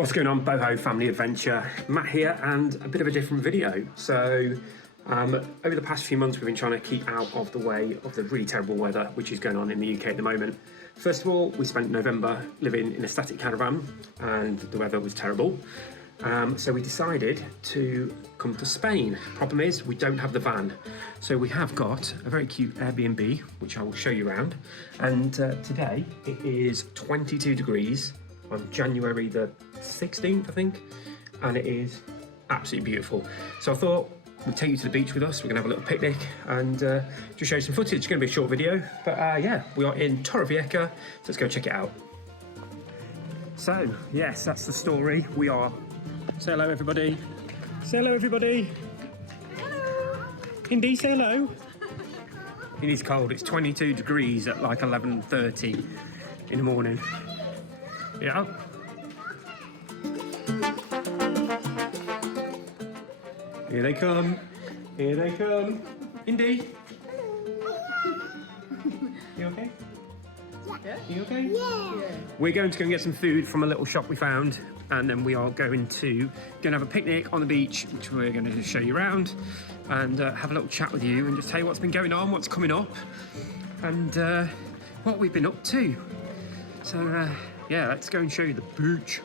What's going on, boho family adventure? Matt here, and a bit of a different video. So over the past few months we've been trying to keep out of the way of the really terrible weather which is going on in the UK at the moment. First of all, we spent November living in a static caravan and the weather was terrible. So we decided to come to Spain. Problem is, we don't have the van. So we have got a very cute Airbnb, which I will show you around. And today it is 22 degrees on January the 16th, I think. And it is absolutely beautiful. So I thought we'd take you to the beach with us. We're gonna have a little picnic and just show you some footage. It's gonna be a short video, but yeah, we are in Torrevieja, so let's go check it out. So, yes, that's the story. We are. Say hello, everybody. Say hello, everybody. Hello. Indy, say hello. It is cold. It's 22 degrees at like 11:30 in the morning. Yeah. Here they come. Here they come. Indy. You okay? Yeah. You okay? Yeah. We're going to go and get some food from a little shop we found, and then we are going to have a picnic on the beach, which we're going to show you around and have a little chat with you and just tell you what's been going on, what's coming up, and what we've been up to. So yeah, let's go and show you the beach.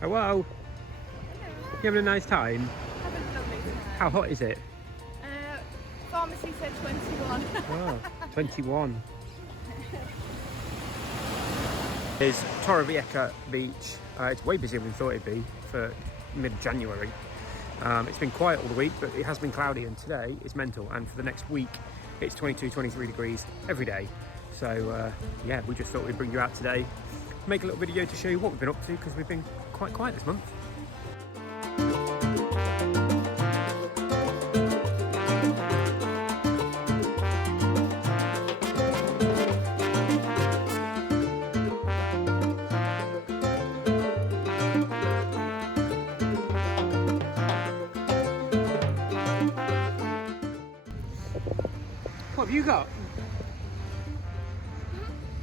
Hello. You having a nice time? Having a lovely time. How hot is it? Pharmacy said 21. Oh, 21. It's Torrevieja Beach. It's way busier than we thought it'd be for mid-January. It's been quiet all the week, but it has been cloudy, and today is mental. And for the next week, it's 22, 23 degrees every day. So yeah, we just thought we'd bring you out today, make a little video to show you what we've been up to, because we've been quite quiet this month. What have you got?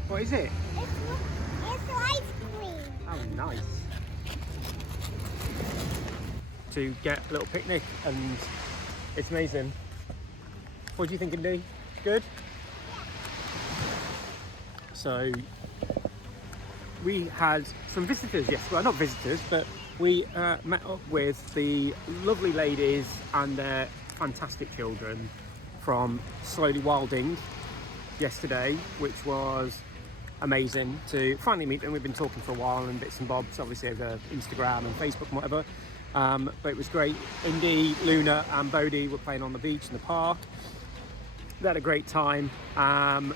What is it? It's ice cream. Oh, nice. To get a little picnic, and it's amazing. What do you think, Indy? Good? So we had some visitors yesterday. Well, not visitors, but we met up with the lovely ladies and their fantastic children from Slowly Wilding yesterday, which was amazing to finally meet them. We've been talking for a while and bits and bobs, obviously over Instagram and Facebook and whatever, but it was great. Indy, Luna and Bodhi were playing on the beach in the park. They had a great time, and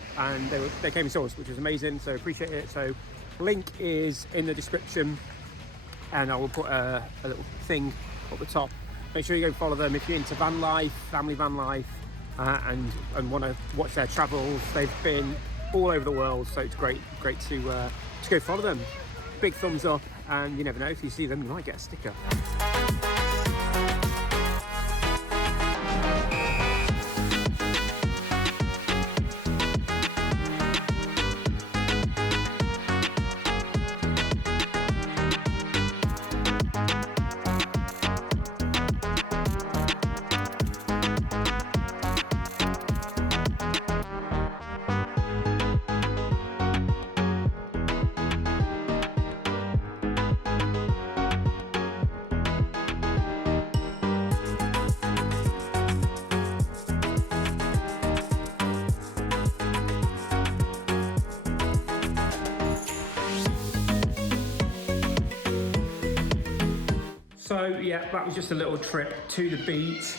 they came and saw us, which was amazing, so appreciate it. So link is in the description, and I will put a little thing at the top. Make sure you go follow them if you're into van life, family van life, and want to watch their travels. They've been all over the world, so it's great to go follow them. Big thumbs up, and you never know, if you see them you might get a sticker. So yeah, that was just a little trip to the beach.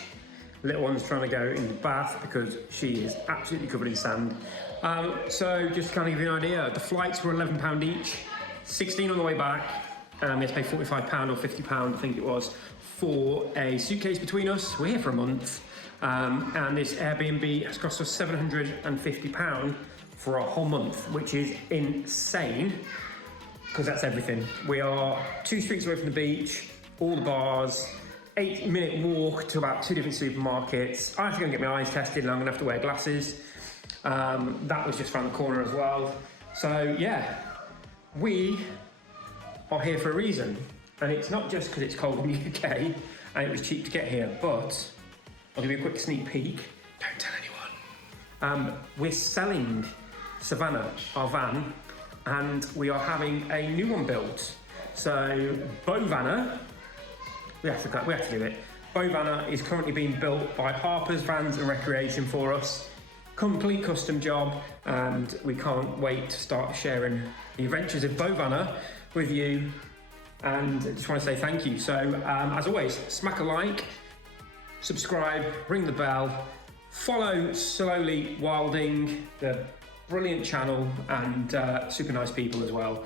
Little one's trying to go in the bath because she is absolutely covered in sand. So just to kind of give you an idea, the flights were £11 each, 16 on the way back, and we had to pay £45 or £50, I think it was, for a suitcase between us. We're here for a month, and this Airbnb has cost us £750 for a whole month, which is insane, because that's everything. We are 2 streets away from the beach, all the bars, 8-minute walk to about 2 different supermarkets. I have to go and get my eyes tested and I'm gonna have to wear glasses. That was just around the corner as well. So yeah, we are here for a reason. And it's not just because it's cold in the UK and it was cheap to get here, but I'll give you a quick sneak peek. Don't tell anyone. We're selling Savannah, our van, and we are having a new one built. So Bovanna, we have to do it. Bovanna is currently being built by Harper's Vans and Recreation for us. Complete custom job, and we can't wait to start sharing the adventures of Bovanna with you. And I just want to say thank you. So as always, smack a like, subscribe, ring the bell, follow Slowly Wilding, the brilliant channel, and super nice people as well.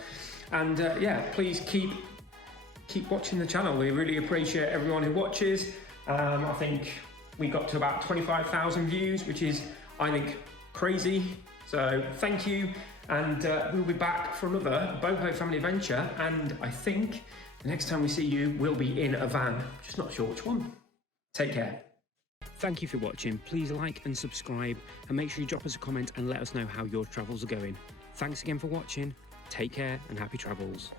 And yeah, please keep watching the channel. We really appreciate everyone who watches. I think we got to about 25,000 views, which is, I think, crazy. So thank you, and we'll be back for another Boho family adventure. And I think the next time we see you, we'll be in a van. Just not sure which one. Take care. Thank you for watching. Please like and subscribe, and make sure you drop us a comment and let us know how your travels are going. Thanks again for watching. Take care and happy travels.